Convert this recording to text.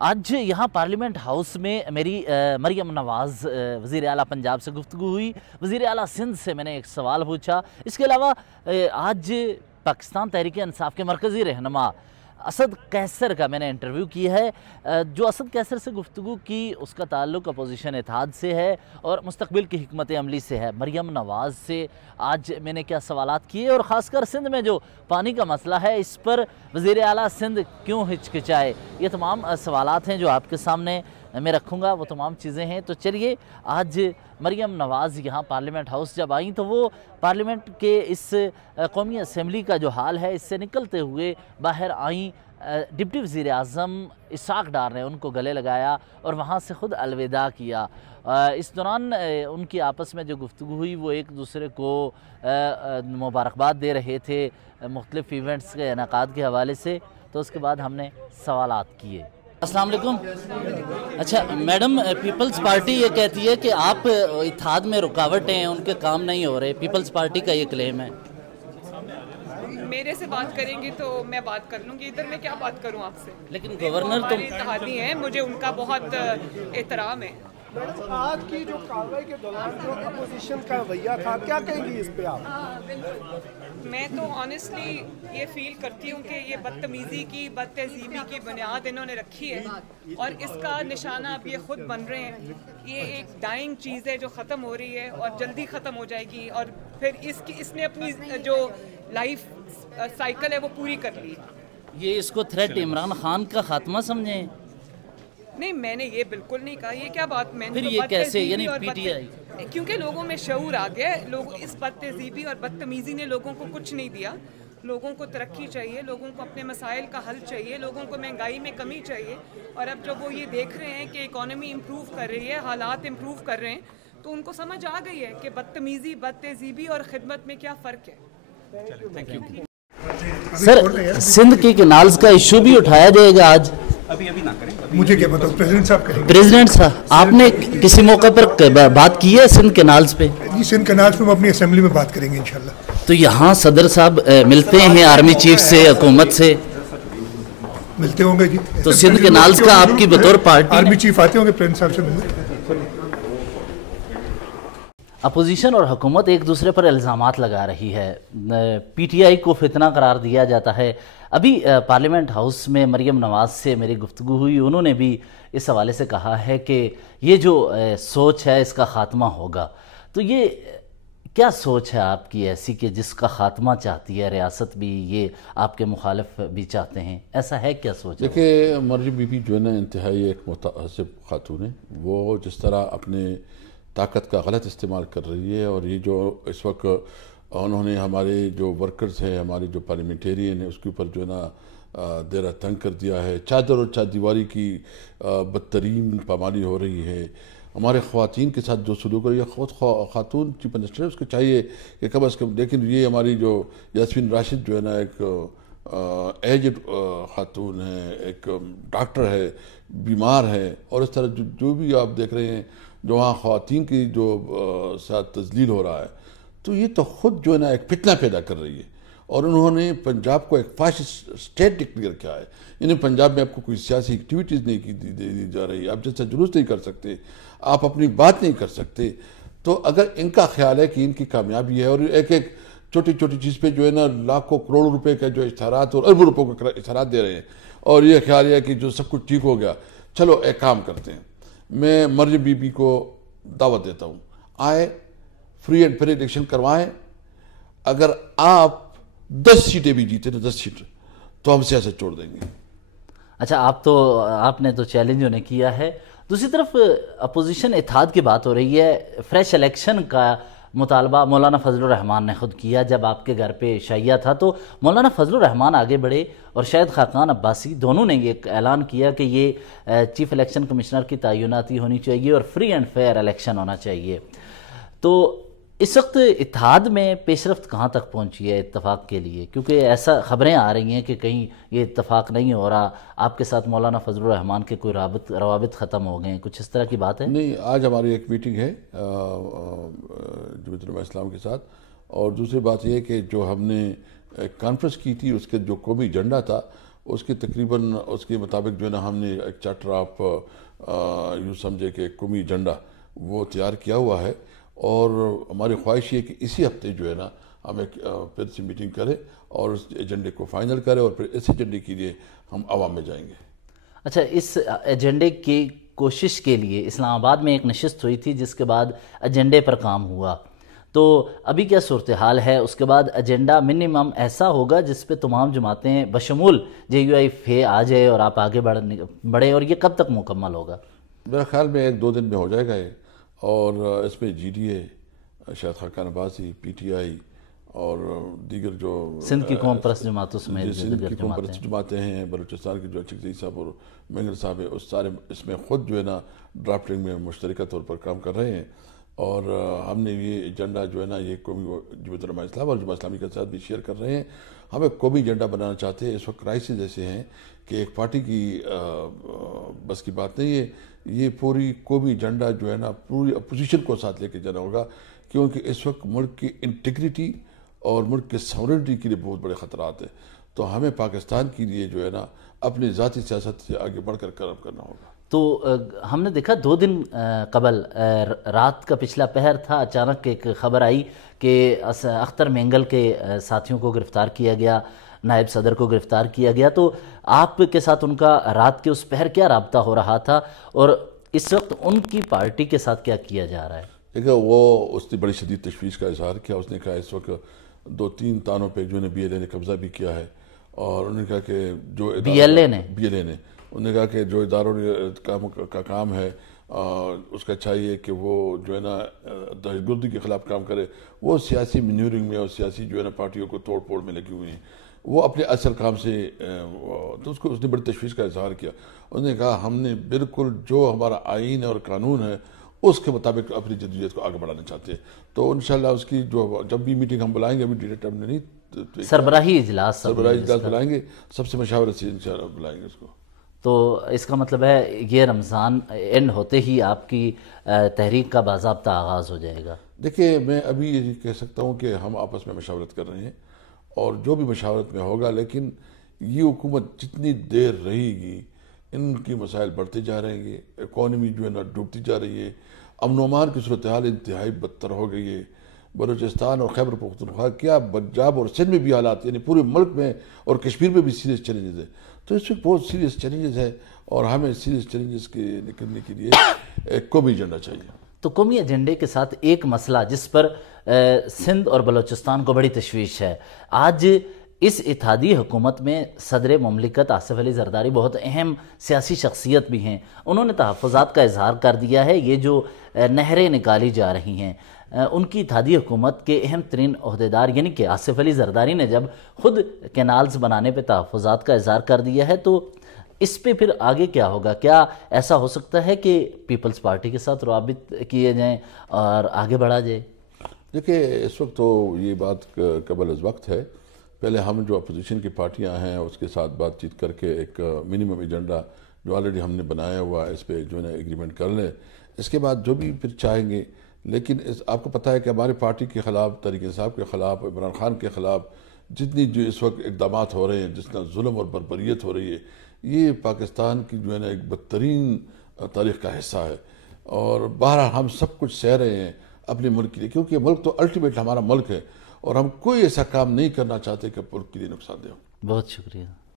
آج یہاں parliament house میں میری مریم نواز وزیر اعلیٰ پنجاب سے گفتگو ہوئی. وزیر اعلیٰ سندھ سے میں نے ایک سوال پوچھا. اس کے علاوہ آج پاکستان تحریک انصاف کے مرکزی رہنما اسد قیصر کا میں نے انٹرویو کیا ہے. جو اسد قیصر سے گفتگو کی اس کا تعلق اپوزیشن اتحاد سے ہے اور مستقبل کی حکمت عملی سے ہے. مریم نواز سے آج میں نے کیا سوالات کیے اور خاص کر سندھ میں جو پانی کا مسئلہ ہے اس پر وزیر اعلیٰ سندھ کیوں ہچکچائے، یہ تمام سوالات ہیں جو آپ کے سامنے میں رکھوں گا. وہ تمام چیزیں ہیں. تو چلیے، آج مریم نواز یہاں پارلیمنٹ ہاؤس جب آئیں تو وہ پارلیمنٹ کے اس قومی اسمبلی کا جو حال ہے اس سے نکلتے ہوئے باہر آئیں. ڈپٹی وزیر اعظم اسحاق ڈار نے ان کو گلے لگایا اور وہاں سے خود الوداع کیا. اس دوران ان کی آپس میں جو گفتگو ہوئی وہ ایک دوسرے کو مبارکباد دے رہے تھے مختلف ایونٹس کے انعقاد کے حوالے سے. تو اس کے بعد ہم نے سوالات کیے. السلام علیکم. اچھا میڈم، پیپلز پارٹی یہ کہتی ہے کہ آپ اتحاد میں رکاوٹ ہیں، ان کے کام نہیں ہو رہے. پیپلز پارٹی کا یہ کلیم ہے. میرے سے بات کریں گی تو میں بات کر لوں گی، ادھر میں کیا بات کروں آپ سے. لیکن گورنر تو اتحادی ہیں، مجھے ان کا بہت احترام ہے. آج کی جو کارروائی کے دوران جو اپوزیشن کا رویہ تھا، کیا کہیں گی اس پہ آپ؟ میں تو آنیسٹلی یہ فیل کرتی ہوں کہ یہ بدتمیزی کی، بد تہذیبی کی بنیاد انہوں نے رکھی ہے اور اس کا نشانہ اب یہ خود بن رہے ہیں. یہ ایک ڈائنگ چیز ہے جو ختم ہو رہی ہے اور جلدی ختم ہو جائے گی، اور پھر اس نے اپنی جو لائف سائیکل ہے وہ پوری کر لی. یہ اس کو تھریٹ عمران خان کا خاتمہ سمجھیں؟ نہیں، میں نے یہ بالکل نہیں کہا. یہ کیا بات؟ میں پھر یہ کیسے، یعنی پی ٹی آئی؟ کیونکہ لوگوں میں شعور آ گیا. لوگ اس بد تہذیبی اور بدتمیزی نے لوگوں کو کچھ نہیں دیا. لوگوں کو ترقی چاہیے، لوگوں کو اپنے مسائل کا حل چاہیے، لوگوں کو مہنگائی میں کمی چاہیے. اور اب جب وہ یہ دیکھ رہے ہیں کہ اکانومی امپروو کر رہی ہے، حالات امپروو کر رہے ہیں، تو ان کو سمجھ آ گئی ہے کہ بدتمیزی، بد تہذیبی اور خدمت میں کیا فرق ہے. سر، سندھ کی کینالز کا ایشو بھی اٹھایا جائے گا آج؟ ابھی نہ کریں. مجھے کیا بتاؤ، پریزیڈنٹ صاحب کریں گے. پریزیڈنٹ صاحب، آپ نے کسی موقع پر بات کی ہے سندھ کینالز پہ؟ جی، سندھ کینالز پہ ہم اپنی اسمبلی میں بات کریں گے انشاءاللہ. تو یہاں صدر صاحب ملتے ہیں آرمی چیف سے، حکومت سے؟ ملتے ہوں گے جی. تو سندھ کینالز کا آپ کی بطور پارٹی آرمی چیف آتے ہوں گے پریزیڈنٹ صاحب سے ملنے. اپوزیشن اور حکومت ایک دوسرے پر الزامات لگا رہی ہے. پی ٹی آئی کو فتنہ قرار دیا جاتا ہے. ابھی پارلیمنٹ ہاؤس میں مریم نواز سے میری گفتگو ہوئی. انہوں نے بھی اس حوالے سے کہا ہے کہ یہ جو سوچ ہے اس کا خاتمہ ہوگا. تو یہ کیا سوچ ہے آپ کی ایسی کہ جس کا خاتمہ چاہتی ہے ریاست بھی، یہ آپ کے مخالف بھی چاہتے ہیں؟ ایسا ہے کیا سوچ ہے؟ دیکھیں، مریم بی بی جو ہے نا انتہائی ایک متعصب خاتون ہے. وہ جس طرح اپنے طاقت کا غلط استعمال کر رہی ہے، اور یہ جو اس وقت انہوں نے ہمارے جو ورکرز ہیں، ہمارے جو پارلیمنٹیرین ہیں، اس کے اوپر جو ہے نا دیرہ تنگ کر دیا ہے. چادر اور چار دیواری کی بدترین پامالی ہو رہی ہے. ہمارے خواتین کے ساتھ جو سلوک ہے، یہ خود خاتون چیف منسٹر ہے، اس کو چاہیے کہ کم از کم. لیکن یہ ہماری جو یاسمین راشد جو ہے نا ایک ایجڈ خاتون ہے، ایک ڈاکٹر ہے، بیمار ہے، اور اس طرح جو بھی آپ دیکھ رہے ہیں جو وہاں خواتین کی جو ساتھ تذلیل ہو رہا ہے، تو یہ تو خود جو ہے نا ایک فتنہ پیدا کر رہی ہے. اور انہوں نے پنجاب کو ایک فاشسٹ اسٹیٹ ڈکلیئر کیا ہے. انہیں پنجاب میں آپ کو کوئی سیاسی ایکٹیویٹیز نہیں دی جا رہی. آپ جیسا جلوس نہیں کر سکتے، آپ اپنی بات نہیں کر سکتے. تو اگر ان کا خیال ہے کہ ان کی کامیابی ہے، اور ایک چھوٹی چھوٹی چیز پہ جو ہے نا لاکھوں کروڑوں روپے کا جو اشتہارات اور اربوں روپوں کا اشتہارات دے رہے ہیں، اور یہ خیال ہے کہ جو سب کچھ ٹھیک ہو گیا. چلو ایک کام کرتے ہیں، میں مریم بی بی کو دعوت دیتا ہوں، آئے فری اینڈ فیئر الیکشن کروائیں. اگر آپ 10 سیٹیں بھی جیتے نا، 10 سیٹ، تو ہم سیاست چھوڑ دیں گے. اچھا، آپ نے تو چیلنج انہیں کیا ہے. دوسری طرف اپوزیشن اتحاد کی بات ہو رہی ہے. فریش الیکشن کا مطالبہ مولانا فضل الرحمان نے خود کیا. جب آپ کے گھر پہ شائعہ تھا تو مولانا فضل الرحمان آگے بڑھے اور شاہد خاقان عباسی دونوں نے یہ اعلان کیا کہ یہ چیف الیکشن کمشنر کی تعیناتی ہونی چاہیے اور فری اینڈ فیئر الیکشن ہونا چاہیے. تو اس وقت اتحاد میں پیش رفت کہاں تک پہنچی ہے اتفاق کے لیے؟ کیونکہ ایسا خبریں آ رہی ہیں کہ کہیں یہ اتفاق نہیں ہو رہا، آپ کے ساتھ مولانا فضل الرحمان کے کوئی روابط ختم ہو گئے ہیں، کچھ اس طرح کی بات ہے؟ نہیں، آج ہماری ایک میٹنگ ہے جمعیت علماء اسلام کے ساتھ. اور دوسری بات یہ ہے کہ جو ہم نے کانفرنس کی تھی، اس کے جو قومی ایجنڈا تھا اس کی تقریباً اس کے مطابق جو ہے نا ہم نے ایک چارٹر آف یوں سمجھے کہ قومی ایجنڈا وہ تیار کیا ہوا ہے، اور ہماری خواہش یہ کہ اسی ہفتے جو ہے نا ہم ایک پھر سے میٹنگ کریں اور اس ایجنڈے کو فائنل کریں، اور پھر اس ایجنڈے کے لیے ہم عوام میں جائیں گے۔ اچھا، اس ایجنڈے کی کوشش کے لیے اسلام آباد میں ایک نشست ہوئی تھی جس کے بعد ایجنڈے پر کام ہوا، تو ابھی کیا صورتحال ہے؟ اس کے بعد ایجنڈا منیمم ایسا ہوگا جس پہ تمام جماعتیں بشمول JUI آ جائے اور آپ آگے بڑھیں، اور یہ کب تک مکمل ہوگا؟ میرا خیال میں 1-2 دن میں ہو جائے گا یہ، اور اس میں GDA، شاید خاقان عباسی، PTI اور دیگر جو سندھ کی قوم پرست جماعتوں سمیت سندھ کی قوم پرست جماعتیں ہیں، بلوچستان کے جو چکزئی صاحب اور مینگر صاحب ہیں، اس سارے اس میں خود جو ہے نا ڈرافٹنگ میں مشترکہ طور پر کام کر رہے ہیں، اور ہم نے یہ ایجنڈا جو ہے نا یہ قومی جمعیت علماء اسلام اور جماعت اسلامی کے ساتھ بھی شیئر کر رہے ہیں۔ ہم ایک قومی ایجنڈا بنانا چاہتے ہیں۔ اس وقت کرائسس ایسے ہیں کہ ایک پارٹی کی بس کی بات نہیں ہے، یہ پوری قومی ایجنڈا جو ہے نا پوری اپوزیشن کو ساتھ لے کے جانا ہوگا، کیونکہ اس وقت ملک کی انٹیگریٹی اور ملک کے ساورنٹی کے لیے بہت بڑے خطرات ہیں، تو ہمیں پاکستان کے لیے جو ہے نا اپنی ذاتی سیاست سے آگے بڑھ کر کام کرنا ہوگا۔ تو ہم نے دیکھا 2 دن قبل رات کا پچھلا پہر تھا، اچانک ایک خبر آئی کہ اختر مینگل کے ساتھیوں کو گرفتار کیا گیا، نائب صدر کو گرفتار کیا گیا، تو آپ کے ساتھ ان کا رات کے اس پہر کیا رابطہ ہو رہا تھا، اور اس وقت ان کی پارٹی کے ساتھ کیا کیا جا رہا ہے؟ دیکھیں، وہ اس نے بڑی شدید تشویش کا اظہار کیا۔ اس نے کہا اس وقت 2-3 تانوں پہ جو ہے BLA نے قبضہ بھی کیا ہے، اور انہوں نے کہا کہ جو BLA نے انہوں نے کہا کہ جو اداروں کا کام ہے اس کا چاہیے کہ وہ جو ہے نا دہشت گردی کے خلاف کام کرے، وہ سیاسی مینیورنگ میں اور سیاسی جو ہے نا پارٹیوں کو توڑ پھوڑ میں لگی ہوئی ہیں، وہ اپنے اصل کام سے تو اس نے بڑی تشویش کا اظہار کیا۔ انہوں نے کہا ہم نے بالکل جو ہمارا آئین اور قانون ہے اس کے مطابق اپنی جدوجہد کو آگے بڑھانا چاہتے ہیں، تو انشاءاللہ اس کی جو جب بھی میٹنگ ہم بلائیں گے، ابھی ڈیریکٹ ہم نے نہیں، سربراہی اجلاس بلائیں گے، سب سے مشاورت سے انشاءاللہ بلائیں گے اس کو۔ تو اس کا مطلب ہے یہ رمضان اینڈ ہوتے ہی آپ کی تحریک کا باضابطہ آغاز ہو جائے گا؟ دیکھیے، میں ابھی یہ کہہ سکتا ہوں کہ ہم آپس میں مشاورت کر رہے ہیں، اور جو بھی مشاورت میں ہوگا، لیکن یہ حکومت جتنی دیر رہے گی ان کی مسائل بڑھتے جا رہے ہیں، اکانومی جو ہے نا ڈوبتی جا رہی ہے، امن و امان کی صورتحال انتہائی بدتر ہو گئی ہے، بلوچستان اور خیبر پختونخوا کیا پنجاب اور سندھ میں بھی حالات، یعنی پورے ملک میں اور کشمیر میں بھی سیریس چیلنجز ہیں، تو اس وقت بہت سیریس چیلنجز ہیں، اور ہمیں سیریس چیلنجز کے نکلنے کے لیے ایک قومی ایجنڈا چاہیے۔ تو قومی ایجنڈے کے ساتھ ایک مسئلہ جس پر سندھ اور بلوچستان کو بڑی تشویش ہے، آج اس اتحادی حکومت میں صدر مملکت آصف علی زرداری بہت اہم سیاسی شخصیت بھی ہیں، انہوں نے تحفظات کا اظہار کر دیا ہے۔ یہ جو نہریں نکالی جا رہی ہیں، ان کی اتحادی حکومت کے اہم ترین عہدیدار یعنی کہ آصف علی زرداری نے جب خود کینالز بنانے پہ تحفظات کا اظہار کر دیا ہے، تو اس پہ پھر آگے کیا ہوگا؟ کیا ایسا ہو سکتا ہے کہ پیپلز پارٹی کے ساتھ روابط کیے جائیں اور آگے بڑھا جائے؟ دیکھیں، اس وقت تو یہ بات قبل از وقت ہے، پہلے ہم جو اپوزیشن کی پارٹیاں ہیں اس کے ساتھ بات چیت کر کے ایک منیمم ایجنڈا جو آلریڈی ہم نے بنایا ہوا ہے اس پہ جو ہے نا ایگریمنٹ کر لیں، اس کے بعد جو بھی پھر چاہیں گے۔ لیکن آپ کو پتہ ہے کہ ہماری پارٹی کے خلاف، تحریک انصاف کے خلاف، عمران خان کے خلاف جتنی جو اس وقت اقدامات ہو رہے ہیں، جتنا ظلم اور بربریت ہو رہی ہے، یہ پاکستان کی جو ہے نا ایک بدترین تاریخ کا حصہ ہے، اور بہرحال ہم سب کچھ سہ رہے ہیں اپنے ملک کے لیے، کیونکہ ملک تو الٹیمیٹ ہمارا ملک ہے، اور ہم کوئی ایسا کام نہیں کرنا چاہتے کہ ملک کے لیے نقصان دہ ہو۔ بہت شکریہ۔